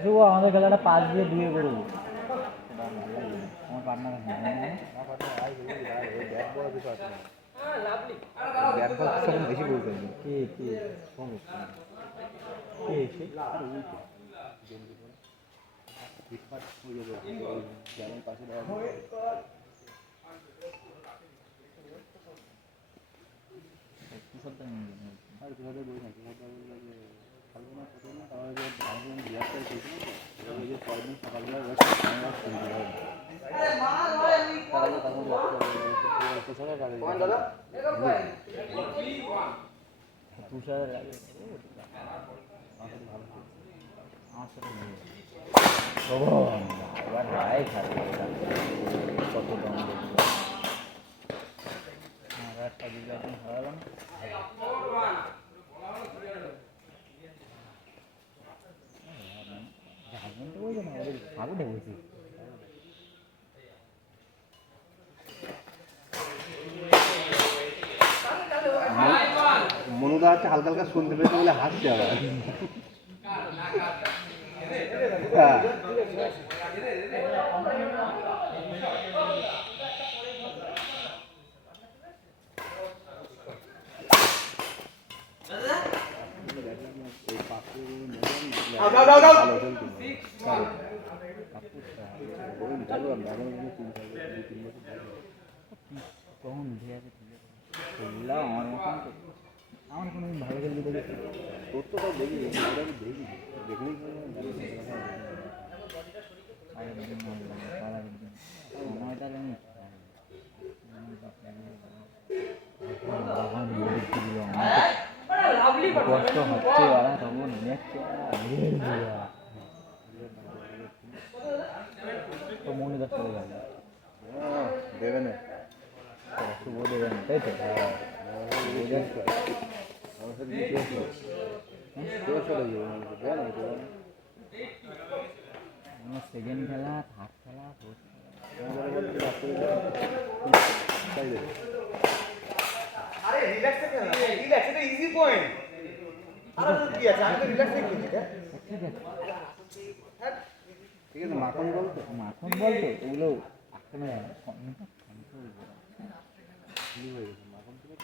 শুভ আমাদের খেলাটা 5 দিয়ে 2 করবো। আমার পার্টনার আছে বেশি বলতে কি কি তুষার এবার রায় খাবে কত দাম দেখবো একটা বিজ্ঞাপন হারালাম ঝাড়খণ্ডে বলছে না ওদের ফাগুনে বলছি মনুদা হচ্ছে হালকা হালকা শুনতে পেয়েছে বলে হাসছে আবার কখন উঠে যাবে বললাম আমার মতন আমার কোনো ভালো খেলতে দেখেছি তোর তো তাই দেখি দেখি দেখলেই কষ্ট হচ্ছে ওরা তখন তো মনে দশ করে যাবে দেবে না শুভ দেবে না তাই তো সেকেন্ড খেলা থার্ড খেলা ঠিক আছে মাখন বলতো ওগুলো আসলে মাখন থেকে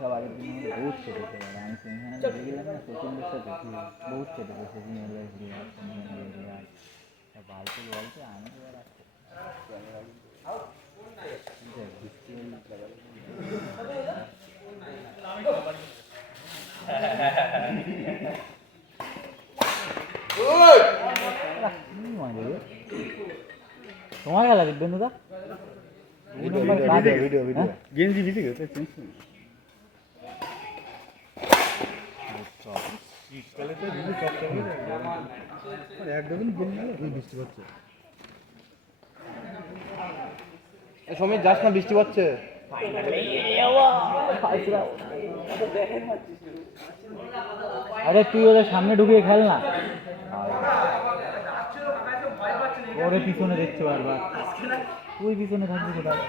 সব আগের দিন বহুত কেটেছে আমি সেমিফাইনালে গেলাম না সচিনদের সাথে বহুত কেটেছে সচিন বালতে বলতে আমি এবার আসছে তোমার খেলা দেখবেন দাদা গেঞ্জি ভিজে গেছে বৃষ্টি হচ্ছে সময় যাস না বৃষ্টি হচ্ছে আরে তুই ওদের সামনে ঢুকিয়ে খেল না ওরে পিছনে দেখছে বারবার তুই পিছনে থাকবি কোথায়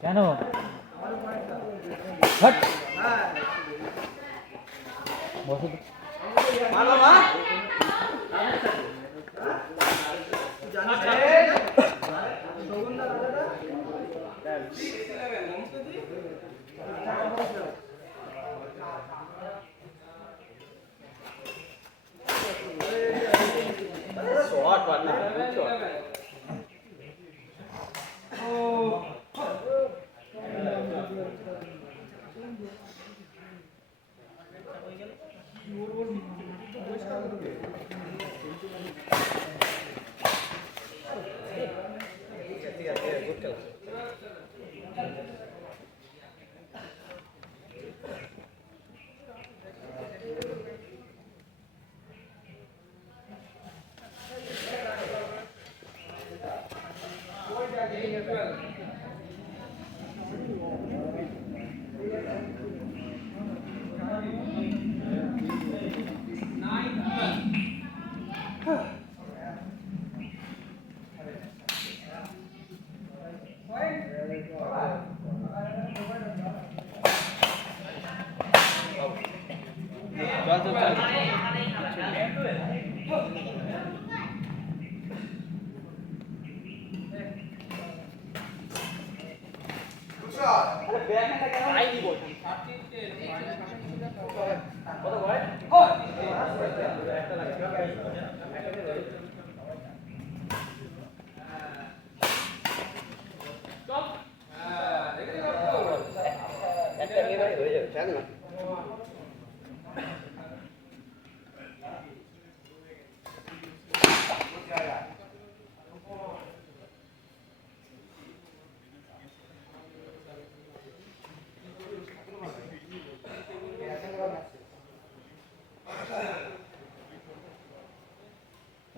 কেন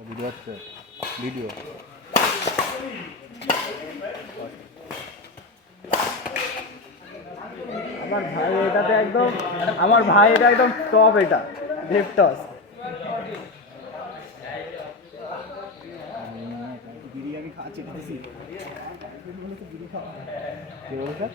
ভিডিও হচ্ছে ভিডিও আমার ভাই এটা একদম টপ, এটা ডেপটস বিরিয়ানি খাচ্ছি কি বলছে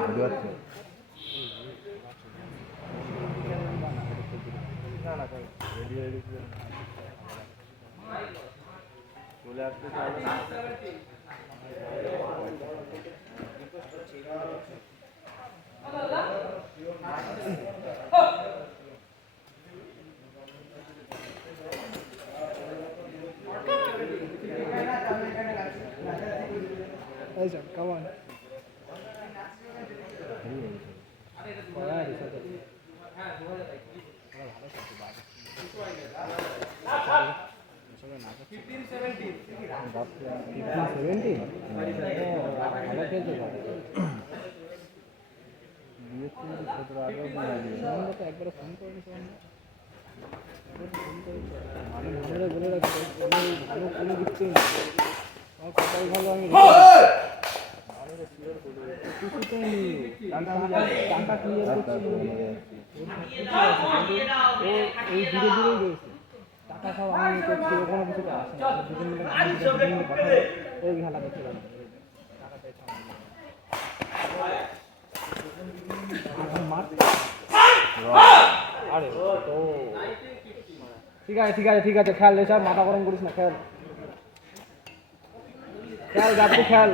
ভিডিও হচ্ছে রেডি হয়ে গেছে চলে আসতে Come on. একবার ফোন করে বলে রাখছি ভালো কোনো দিচ্ছি না, আমার কথাই ভালো, আমি টাকা ক্লিয়ার করছি, এই ধীরে ধীরেই রয়েছে টাকা সব আমি করছি, ও কোনো কিছু আসে না, দুজন মিলে কথা ওই খেলা করতে পারি টাকা চাইছে আরে তো ঠিক আছে ঠিক আছে ঠিক আছে, খেল রে, সব মাথা গরম করিস না, খেল খেল যাবি খেল।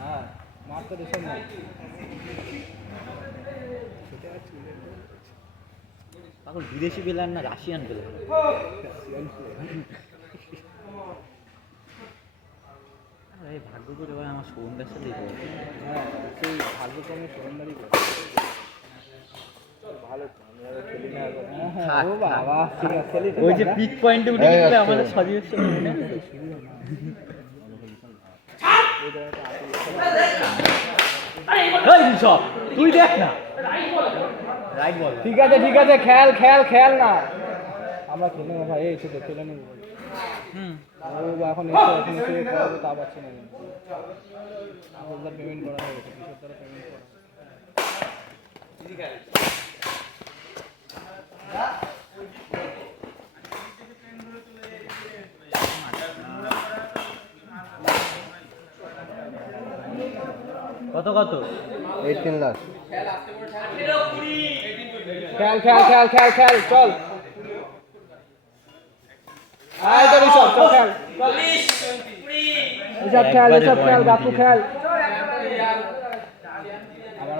হ্যাঁ মারতে দেশের না, এখন বিদেশি প্লেয়ার না রাশিয়ান প্লেয়ার, এই ভাগ্য করে ভাই আমার সৌন্দর্য সাথে হ্যাঁ সেই ভাগ্যক্রমে সরঞ্জারি করে ভালো আমি আর খেলি না এখন হ্যাঁ ও বাবা ঠিক আছে খেলি, ওই যে পিক পয়েন্টে উঠে গেলে আমাদের সজীবের সাথে মনে আছে? তুই দেখ না রাইট বল, ঠিক আছে খেল খেল খেল না, আমরা খেলে নেবো ভাই, এই ছোট খেলে নেবো ও এখন এসে করাবো তা পারছি না, পেমেন্ট করা হয়ে গেছে, কিশোর দ্বারা পেমেন্ট করা কত কত 18 লাখ খেল খেল খেল খেল খেল চল, আয় তো ঋষভ চল খেল, ঋষভ খেল, ঋষভ খেল, বাপু খেল, আমার